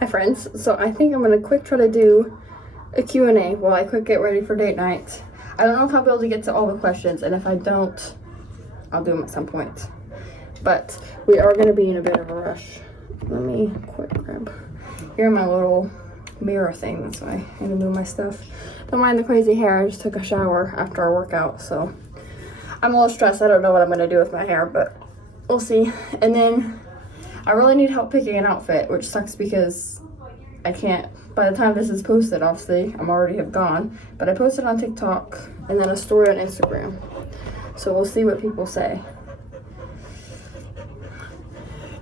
Hi friends, so I think I'm gonna quick try to do a Q&A while I quick get ready for date night. I don't know if I'll be able to get to all the questions, and if I don't, I'll do them at some point. But we are gonna be in a bit of a rush. Let me quick grab, here my little mirror thing, that's why I need to move my stuff. Don't mind the crazy hair, I just took a shower after our workout, so I'm a little stressed. I don't know what I'm gonna do with my hair, but we'll see. And then I really need help picking an outfit, which sucks because I can't, by the time this is posted, obviously, I'm already have gone, but I posted on TikTok and then a story on Instagram. So we'll see what people say.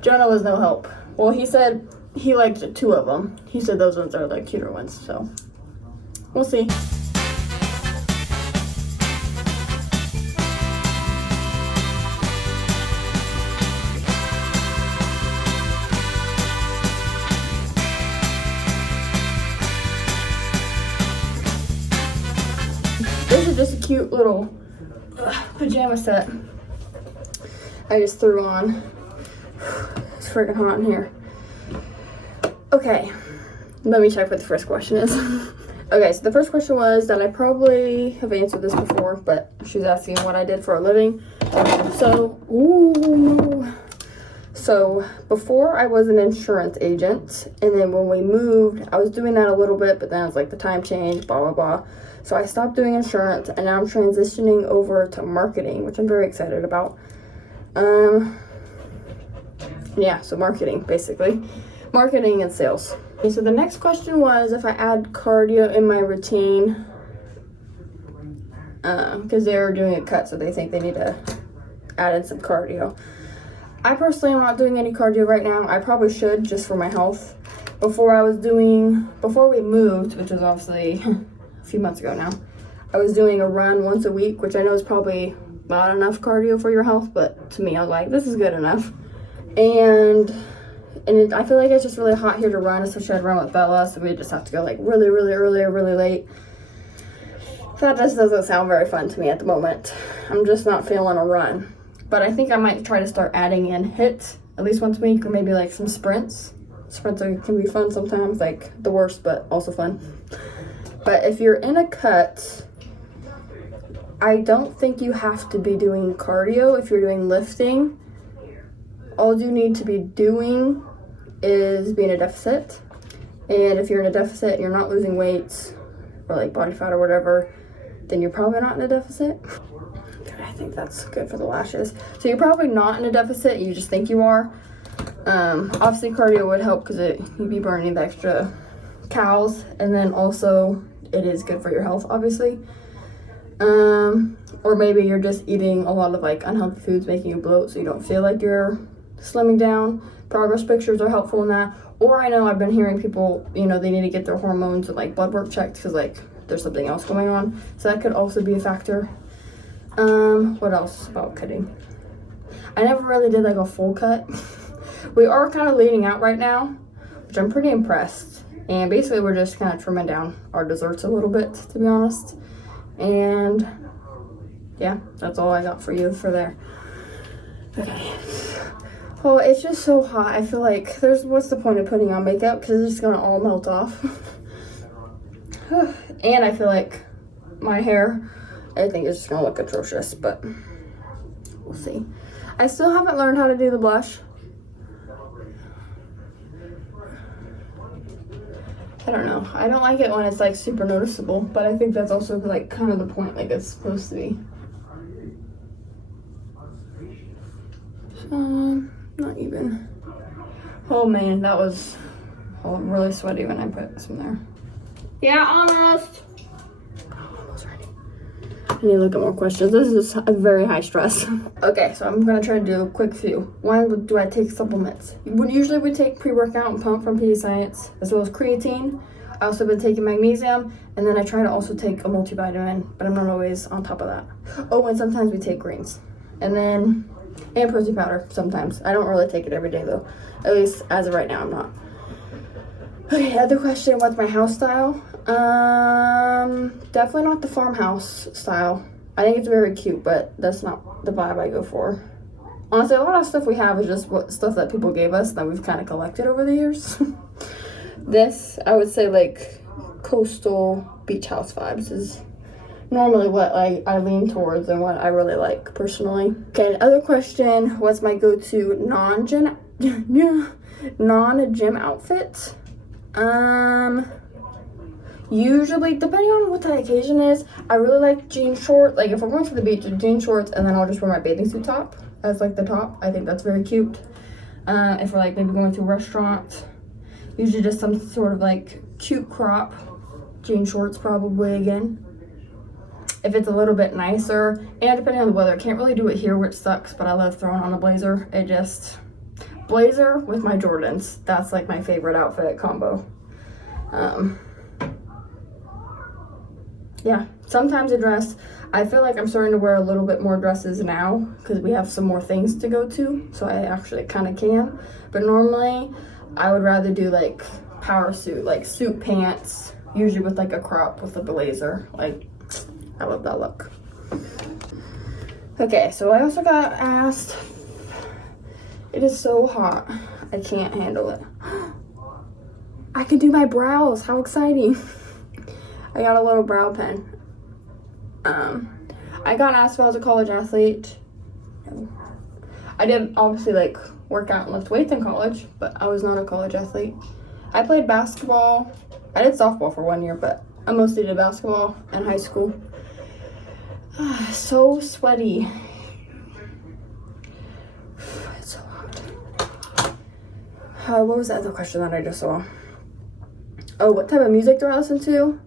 Jonah was no help. Well, he said he liked 2 of them. He said those ones are like cuter ones, so we'll see. This is just a cute little pajama set I just threw on. It's freaking hot in here. Okay, let me check what the first question is. Okay, so the first question was that I probably have answered this before, but she's asking what I did for a living. So before I was an insurance agent, and then when we moved, I was doing that a little bit, but then it was like the time changed, blah, blah, blah. So I stopped doing insurance, and now I'm transitioning over to marketing, which I'm very excited about. Yeah, so marketing, basically. Marketing and sales. Okay, so the next question was if I add cardio in my routine, because they're doing a cut, so they think they need to add in some cardio. I personally am not doing any cardio right now. I probably should, just for my health. Before we moved, which was obviously a few months ago now, I was doing a run once a week, which I know is probably not enough cardio for your health, but to me, I was like, this is good enough. And I feel like it's just really hot here to run, especially I'd run with Bella, so we just have to go like really, really early or really late. That just doesn't sound very fun to me at the moment. I'm just not feeling a run. But I think I might try to start adding in HIIT at least once a week, or maybe like some sprints. Sprints can be fun sometimes, like the worst, but also fun. But if you're in a cut, I don't think you have to be doing cardio if you're doing lifting. All you need to be doing is be in a deficit. And if you're in a deficit and you're not losing weight or like body fat or whatever, then you're probably not in a deficit. I think that's good for the lashes. So you're probably not in a deficit, you just think you are. Obviously cardio would help because you'd be burning the extra calories, and then also it is good for your health, obviously. Or maybe you're just eating a lot of like unhealthy foods, making you bloat so you don't feel like you're slimming down. Progress pictures are helpful in that. Or I know I've been hearing people, they need to get their hormones and like blood work checked because like there's something else going on. So that could also be a factor. What else about cutting? I never really did like a full cut. We are kind of leaning out right now, which I'm pretty impressed. And basically we're just kind of trimming down our desserts a little bit, to be honest. And yeah, that's all I got for you for there. Okay. Well, it's just so hot. I feel like what's the point of putting on makeup? Because it's just gonna all melt off. And I feel like my hair, I think it's just gonna look atrocious, but we'll see. I still haven't learned how to do the blush. I don't know. I don't like it when it's like super noticeable, but I think that's also like kind of the point, like it's supposed to be. Not even. Oh man, that was really sweaty when I put some there. Yeah, almost. I need to look at more questions. This is a very high stress. Okay, so I'm gonna try to do a quick few. One, do I take supplements? Usually we take pre-workout and pump from PD Science, as well as creatine. I also been taking magnesium, and then I try to also take a multivitamin, but I'm not always on top of that. Oh, and sometimes we take greens. And protein powder sometimes. I don't really take it every day though. At least as of right now, I'm not. Okay, other question, what's my house style? Definitely not the farmhouse style. I think it's very cute, but that's not the vibe I go for. Honestly, a lot of stuff we have is just stuff that people gave us that we've kind of collected over the years. This, I would say, like, coastal beach house vibes is normally what I lean towards and what I really like personally. Okay, other question, what's my go-to non-gym outfit? Usually, depending on what the occasion is, I really like jean shorts. Like, if we're going to the beach, jean shorts, and then I'll just wear my bathing suit top as, like, the top. I think that's very cute. If we're, like, maybe going to a restaurant, usually just some sort of, like, cute crop. Jean shorts, probably, again. If it's a little bit nicer, and depending on the weather, I can't really do it here, which sucks, but I love throwing on a blazer. Blazer with my Jordans. That's, like, my favorite outfit combo. Yeah, sometimes a dress. I feel like I'm starting to wear a little bit more dresses now because we have some more things to go to, so I actually kind of can. But normally, I would rather do like power suit, like suit pants, usually with like a crop with a blazer. Like, I love that look. Okay, so I also got asked, it is so hot, I can't handle it. I can do my brows, how exciting. I got a little brow pen. I got asked if I was a college athlete. I did obviously like work out and lift weights in college, but I was not a college athlete. I played basketball. I did softball for 1 year, but I mostly did basketball in high school. So sweaty. It's so hot. What was the other question that I just saw? Oh, what type of music do I listen to?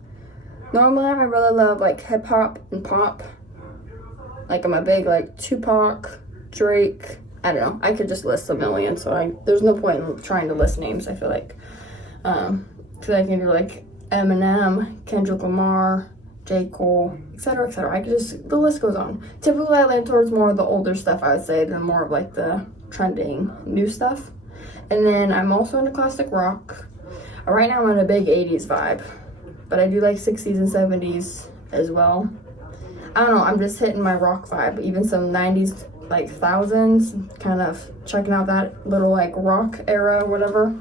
Normally, I really love, like, hip-hop and pop. Like, I'm a big, like, Tupac, Drake. I don't know. I could just list a million, so there's no point in trying to list names, I feel like. Because I can do, like, Eminem, Kendrick Lamar, J. Cole, etc., etc. The list goes on. Typically, I lean towards more of the older stuff, I would say, than more of, like, the trending new stuff. And then I'm also into classic rock. Right now, I'm in a big 80s vibe. But I do like 60s and 70s as well. I don't know, I'm just hitting my rock vibe. Even some 90s, like thousands, kind of checking out that little like rock era or whatever.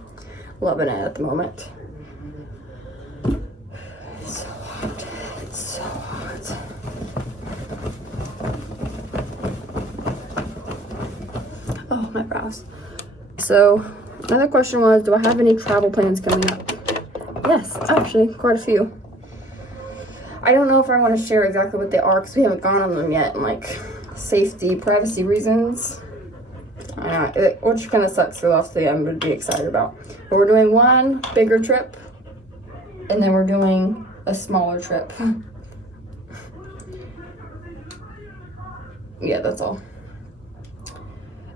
Loving it at the moment. It's so hot. It's so hot. Oh, my brows. So, another question was, do I have any travel plans coming up? Yes, actually, quite a few. I don't know if I want to share exactly what they are because we haven't gone on them yet, and like safety, privacy reasons. Which kind of sucks for obviously I'm going to be excited about. But we're doing one bigger trip, and then we're doing a smaller trip. Yeah, that's all.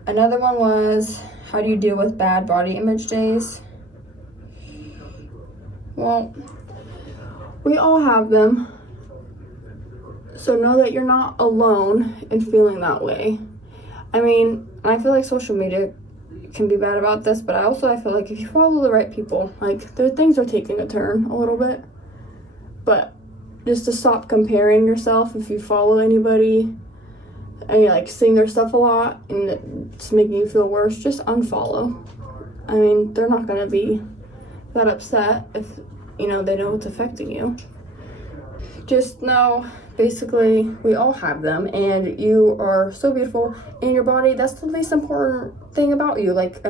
Another one was, how do you deal with bad body image days? Well, we all have them, so know that you're not alone in feeling that way. I mean, I feel like social media can be bad about this, but I feel like if you follow the right people, like, things are taking a turn a little bit, but just to stop comparing yourself if you follow anybody and you're, like, seeing their stuff a lot and it's making you feel worse, just unfollow. I mean, they're not going to be that upset if, you know, they know it's affecting you. Just know, basically, we all have them, and you are so beautiful in your body. That's the least important thing about you, like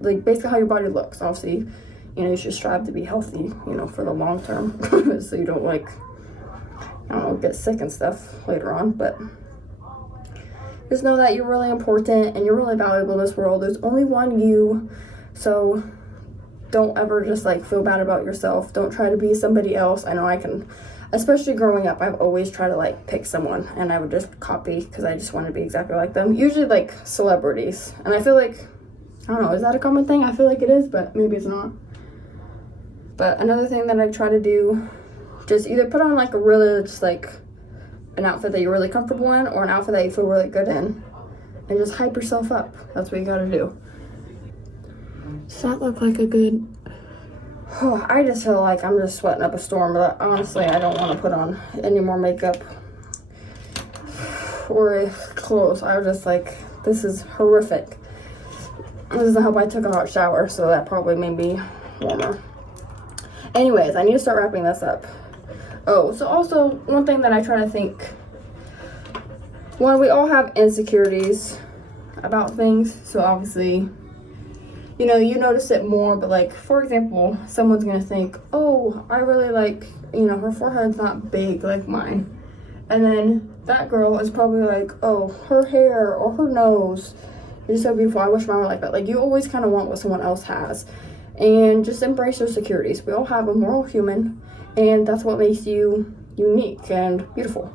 basically how your body looks. Obviously, you know, you should strive to be healthy, you know, for the long term, so you don't, like, I don't know, get sick and stuff later on, but just know that you're really important and you're really valuable in this world. There's only one you, so don't ever just like feel bad about yourself. Don't try to be somebody else. I know I can, especially growing up, I've always tried to like pick someone and I would just copy because I just want to be exactly like them. Usually like celebrities. And I feel like, I don't know, is that a common thing? I feel like it is, but maybe it's not. But another thing that I try to do, just either put on like a really, just like an outfit that you're really comfortable in or an outfit that you feel really good in. And just hype yourself up. That's what you gotta do. Does that look like a good... Oh, I just feel like I'm just sweating up a storm, but honestly, I don't want to put on any more makeup or clothes. I was just like, this is horrific. It doesn't help I took a hot shower, so that probably made me warmer. Anyways, I need to start wrapping this up. Oh, so also one thing that I try to think, one, we all have insecurities about things, so obviously, you know, you notice it more, but like, for example, someone's gonna think, oh, I really like, you know, her forehead's not big like mine. And then that girl is probably like, oh, her hair or her nose is so beautiful. I wish mine were like that. Like, you always kind of want what someone else has. And just embrace those insecurities. We all have them. We're all human. And that's what makes you unique and beautiful.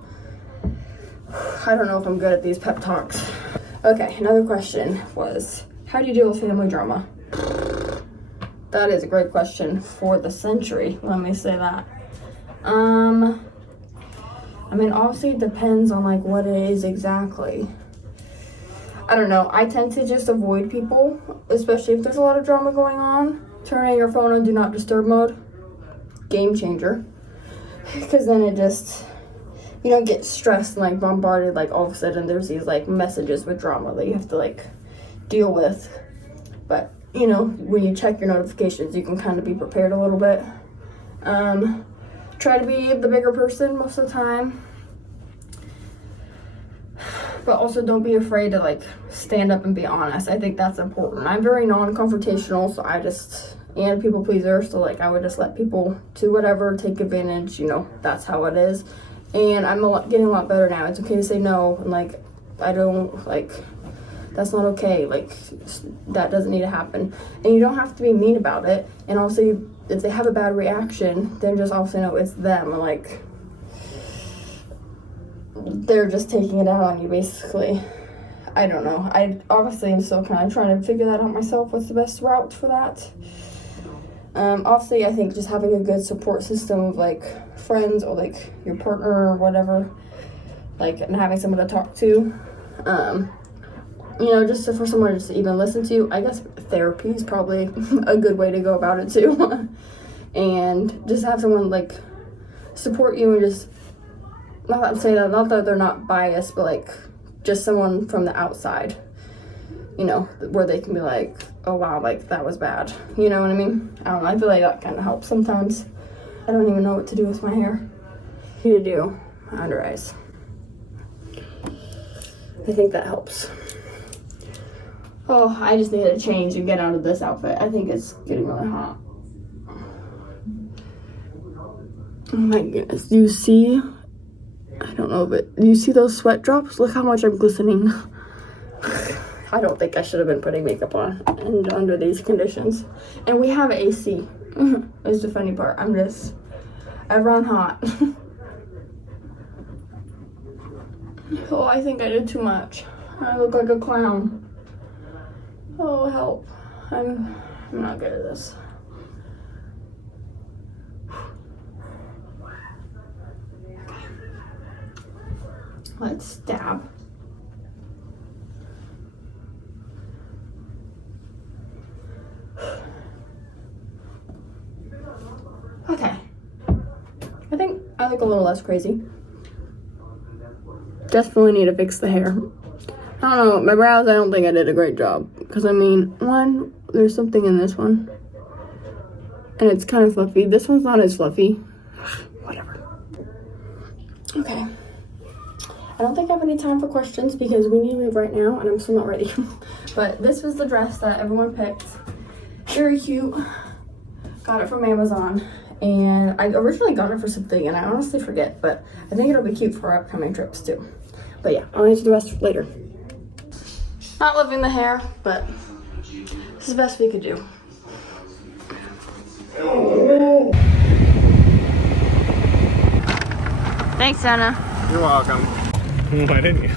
I don't know if I'm good at these pep talks. Okay, another question was, how do you deal with family drama? That is a great question for the century. Let me say that. I mean, obviously it depends on like what it is exactly. I don't know. I tend to just avoid people, especially if there's a lot of drama going on. Turning your phone on do not disturb mode. Game changer. Because then it just, you don't get stressed and like bombarded, like all of a sudden there's these like messages with drama that you have to like deal with. But you know, when you check your notifications, you can kind of be prepared a little bit. Try to be the bigger person most of the time. But also don't be afraid to like stand up and be honest. I think that's important. I'm very non-confrontational, so and people pleaser, so like I would just let people do whatever, take advantage, you know, that's how it is. And I'm getting a lot better now. It's okay to say no, and like I don't like, that's not okay, like that doesn't need to happen. And you don't have to be mean about it. And also, if they have a bad reaction, then just also know it's them, like they're just taking it out on you basically. I don't know. I obviously am still kind of trying to figure that out myself, what's the best route for that. Obviously I think just having a good support system of like friends or like your partner or whatever, like, and having someone to talk to, you know, just for someone just to even listen to. I guess therapy is probably a good way to go about it too. And just have someone like support you, and just not that they're not biased, but like just someone from the outside, you know, where they can be like, oh wow, like that was bad, you know what I mean? I don't know, I feel like that kind of helps sometimes. I don't even know what to do with my hair. What to do my under eyes. I think that helps. Oh, I just need to change and get out of this outfit. I think it's getting really hot. Oh my goodness, do you see? I don't know, but do you see those sweat drops? Look how much I'm glistening. I don't think I should have been putting makeup on and under these conditions. And we have AC. That's the funny part. I've run hot. Oh, I think I did too much. I look like a clown. Oh, help. I'm not good at this. Let's dab. Okay. I think I look a little less crazy. Definitely need to fix the hair. I don't know, my brows, I don't think I did a great job. Because I mean, one, there's something in this one. And it's kind of fluffy. This one's not as fluffy. Whatever. Okay. I don't think I have any time for questions because we need to leave right now and I'm still not ready. But this was the dress that everyone picked. Very cute. Got it from Amazon. And I originally got it for something and I honestly forget, but I think it'll be cute for our upcoming trips too. But yeah, I'll answer the rest later. Not loving the hair, but this is the best we could do. Thanks, Anna. You're welcome. Why didn't you?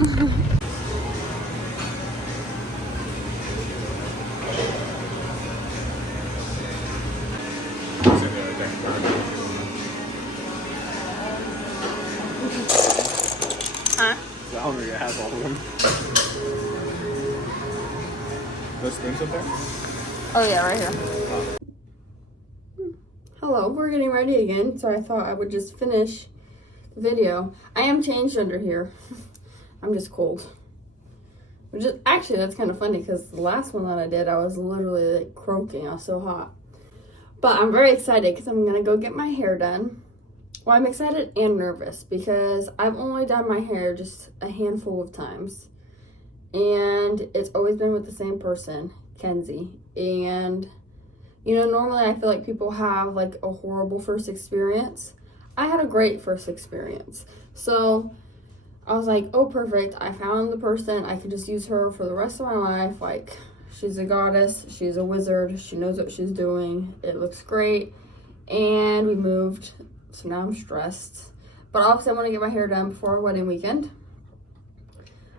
Huh? The owner has all of them. Those spoons up there? Oh yeah, right here. Hello, we're getting ready again, so I thought I would just finish the video. I am changed under here. I'm just cold. Which is, actually, that's kind of funny because the last one that I did, I was literally like croaking. I was so hot. But I'm very excited because I'm going to go get my hair done. Well, I'm excited and nervous because I've only done my hair just a handful of times. And it's always been with the same person, Kenzie. And, you know, normally I feel like people have like a horrible first experience. I had a great first experience. So I was like, oh, perfect. I found the person. I could just use her for the rest of my life. Like, she's a goddess. She's a wizard. She knows what she's doing. It looks great. And we moved. So now I'm stressed. But obviously I want to get my hair done before our wedding weekend.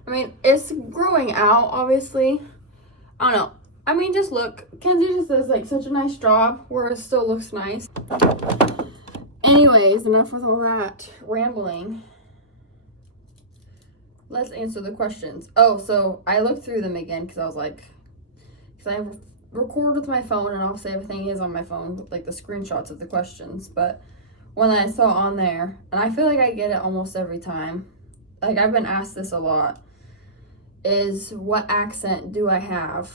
I mean, it's growing out, obviously. I don't know. I mean, just look. Kenzie just does like such a nice job where it still looks nice. Anyways, enough with all that rambling. Let's answer the questions. Oh, so I looked through them again because I was like, because I record with my phone and obviously everything is on my phone, with like the screenshots of the questions. But when I saw on there, and I feel like I get it almost every time, like I've been asked this a lot, is what accent do I have?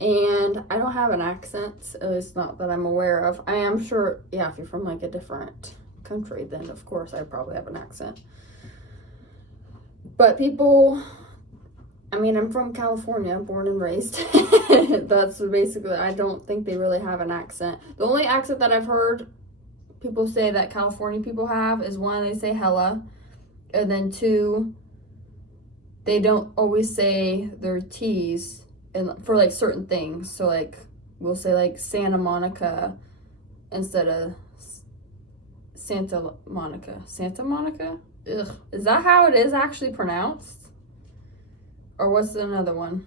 And I don't have an accent, at least not that I'm aware of. I am sure, yeah, if you're from like a different country, then of course I probably have an accent. But people, I mean, I'm from California, born and raised. That's basically, I don't think they really have an accent. The only accent that I've heard people say that California people have is one, they say hella, and then two, they don't always say their T's and for like certain things. So like we'll say like Santa Monica instead of Santa Monica. Santa Monica? Ugh. Is that how it is actually pronounced? Or what's another one?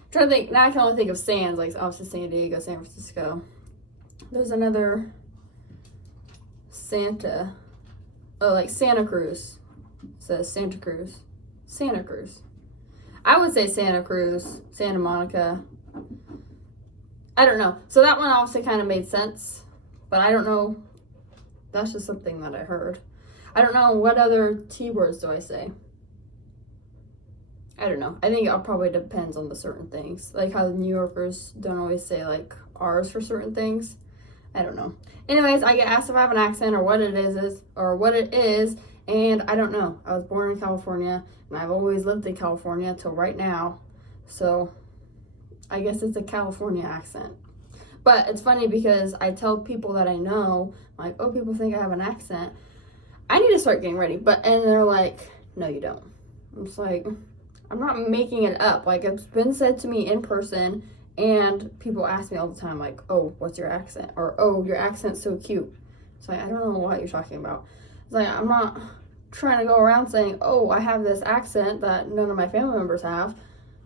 I'm trying to think. Now I can only think of Sands, like obviously San Diego, San Francisco. There's another Santa. Oh, like Santa Cruz. It says Santa Cruz. Santa Cruz. I would say Santa Cruz, Santa Monica. I don't know. So that one obviously kind of made sense. But I don't know. That's just something that I heard. I don't know. What other T words do I say? I don't know. I think it probably depends on the certain things. Like how the New Yorkers don't always say like R's for certain things. I don't know. Anyways, I get asked if I have an accent or what it is, and I don't know. I was born in California, and I've always lived in California till right now. So I guess it's a California accent. But it's funny because I tell people that I know, like, oh, people think I have an accent. I need to start getting ready. And they're like, no, you don't. I'm just like, I'm not making it up. Like, it's been said to me in person, and people ask me all the time, like, oh, what's your accent? Or, oh, your accent's so cute. It's like, I don't know what you're talking about. It's like, I'm not trying to go around saying, oh, I have this accent that none of my family members have.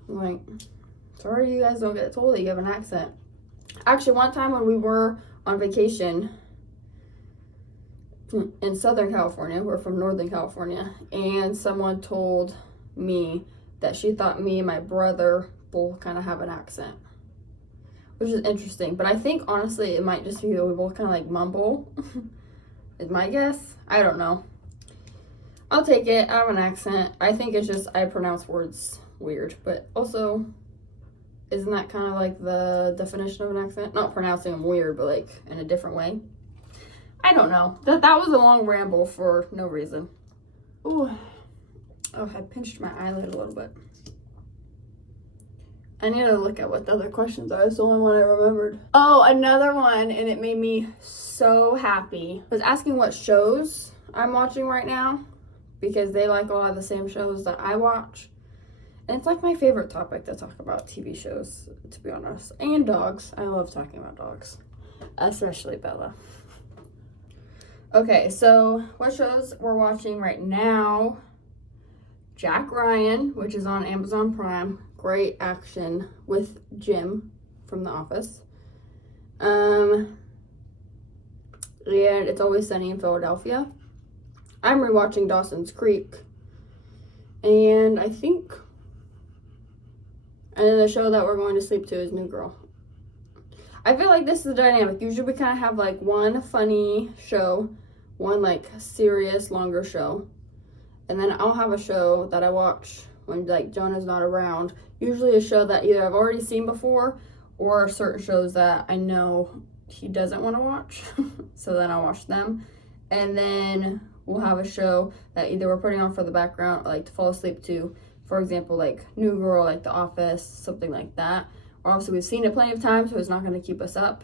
I'm like, sorry you guys don't get told that you have an accent. Actually, one time when we were on vacation in Southern California, we're from Northern California, and someone told me that she thought me and my brother both kind of have an accent, which is interesting. But I think, honestly, it might just be that we both kind of like mumble, is my guess. I don't know. I'll take it. I have an accent. I think it's just I pronounce words weird, but also, isn't that kind of like the definition of an accent? Not pronouncing them weird, but like in a different way. I don't know. That was a long ramble for no reason. Ooh. Oh, I pinched my eyelid a little bit. I need to look at what the other questions are. It's the only one I remembered. Oh, another one, and it made me so happy. I was asking what shows I'm watching right now, because they like a lot of the same shows that I watch. And it's like my favorite topic to talk about, TV shows, to be honest. And dogs. I love talking about dogs. Especially Bella. Okay, so what shows we're watching right now? Jack Ryan, which is on Amazon Prime. Great action with Jim from The Office. And It's Always Sunny in Philadelphia. I'm rewatching Dawson's Creek. And I think... And then the show that we're going to sleep to is New Girl. I feel like this is the dynamic. Usually we kind of have like one funny show, one like serious, longer show. And then I'll have a show that I watch when like Jonah's not around. Usually a show that either I've already seen before or certain shows that I know he doesn't want to watch. So then I'll watch them. And then we'll have a show that either we're putting on for the background or like to fall asleep to. For example, like New Girl, like The Office, something like that. Or obviously we've seen it plenty of times, so it's not going to keep us up.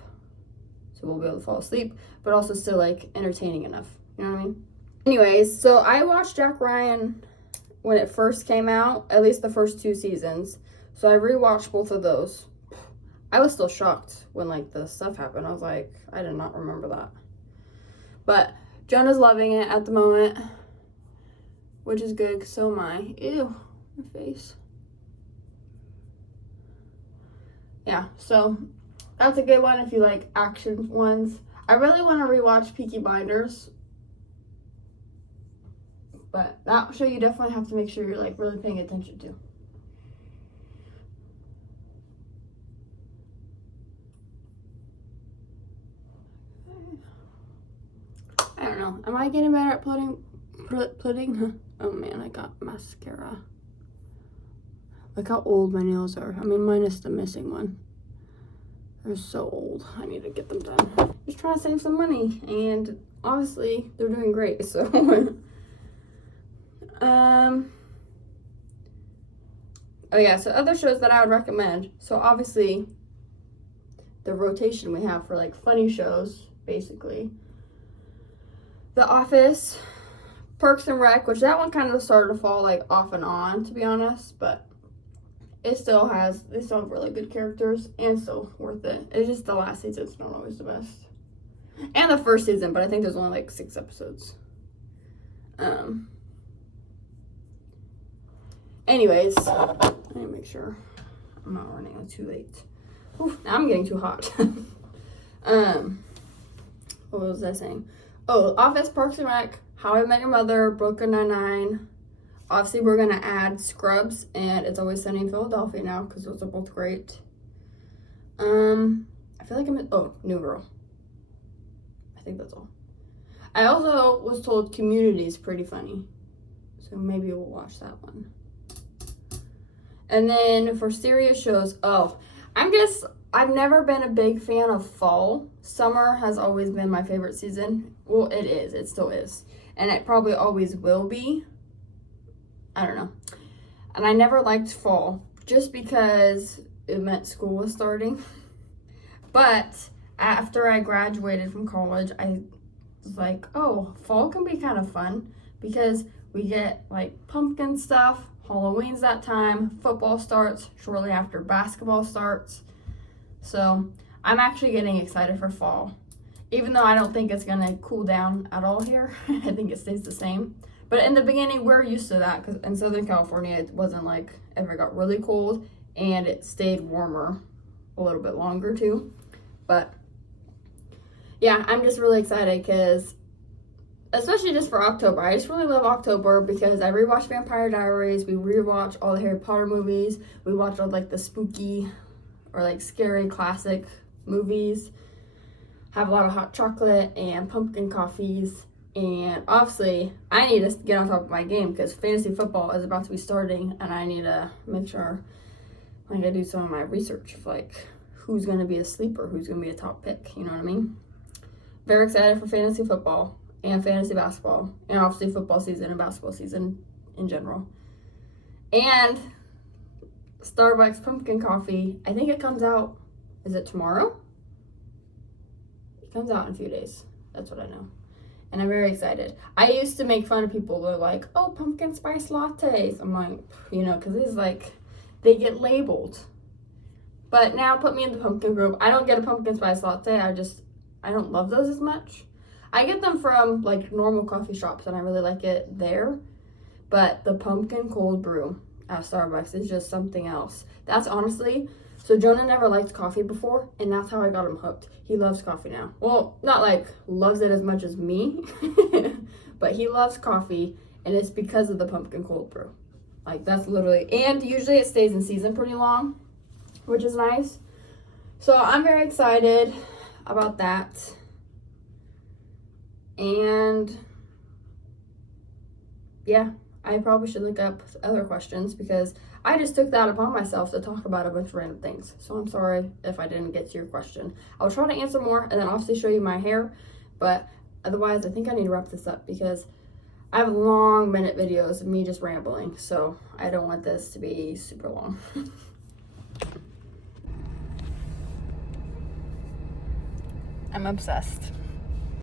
So we'll be able to fall asleep, but also still like entertaining enough. You know what I mean? Anyways, so I watched Jack Ryan when it first came out, at least the first 2 seasons. So I rewatched both of those. I was still shocked when like the stuff happened. I was like, I did not remember that. But Jonah's loving it at the moment, which is good, because so am I. Ew, my face. Yeah, so that's a good one if you like action ones. I really want to rewatch Peaky Blinders, but that show you definitely have to make sure you're like really paying attention to. I don't know. Am I getting better at putting? Oh man, I got mascara. Look how old my nails are. I mean, minus the missing one. They're so old. I need to get them done. Just trying to save some money, and obviously they're doing great. So, oh yeah. So other shows that I would recommend. So obviously, the rotation we have for like funny shows, basically. The Office, Parks and Rec, which that one kind of started to fall like off and on, to be honest, but they still have really good characters and still worth it. It's just the last season's not always the best. And the first season, but I think there's only like 6 episodes. Anyways, I need to make sure I'm not running too late. Oof, now I'm getting too hot. What was I saying? Oh, Office, Parks and Rec, How I Met Your Mother, Brooklyn Nine-Nine. Obviously, we're going to add Scrubs and It's Always Sunny in Philadelphia now because those are both great. I feel like New Girl. I think that's all. I also was told Community is pretty funny, so maybe we'll watch that one. And then for serious shows, I've never been a big fan of fall. Summer has always been my favorite season. Well, it is. It still is. And it probably always will be. I don't know. And I never liked fall just because it meant school was starting. But after I graduated from college, I was like, oh, fall can be kind of fun because we get like pumpkin stuff. Halloween's that time. Football starts shortly after basketball starts. So I'm actually getting excited for fall. Even though I don't think it's going to cool down at all here. I think it stays the same. But in the beginning, we're used to that because in Southern California, it wasn't like ever got really cold. And it stayed warmer a little bit longer too. But yeah, I'm just really excited because, especially just for October. I just really love October because I rewatch Vampire Diaries. We rewatch all the Harry Potter movies. We watch all like the spooky or like scary classic movies. Have a lot of hot chocolate and pumpkin coffees. And obviously, I need to get on top of my game because fantasy football is about to be starting, and I need to make sure I do some of my research of like who's going to be a sleeper, who's going to be a top pick. You know what I mean? Very excited for fantasy football and fantasy basketball, and obviously football season and basketball season in general. And Starbucks pumpkin coffee, I think it comes out, is it tomorrow? It comes out in a few days. That's what I know. And I'm very excited. I used to make fun of people who are like, oh, pumpkin spice lattes. I'm like, because it's like, they get labeled. But now put me in the pumpkin group. I don't get a pumpkin spice latte. I don't love those as much. I get them from like normal coffee shops and I really like it there. But the pumpkin cold brew at Starbucks is just something else. That's honestly, so Jonah never liked coffee before, and that's how I got him hooked. He loves coffee now. Well, not like loves it as much as me, but he loves coffee, and it's because of the pumpkin cold brew. Like that's literally, and usually it stays in season pretty long, which is nice. So I'm very excited about that. And yeah, I probably should look up other questions because I just took that upon myself to talk about a bunch of random things. So I'm sorry if I didn't get to your question. I'll try to answer more and then obviously show you my hair. But otherwise, I think I need to wrap this up because I have long minute videos of me just rambling. So I don't want this to be super long. I'm obsessed.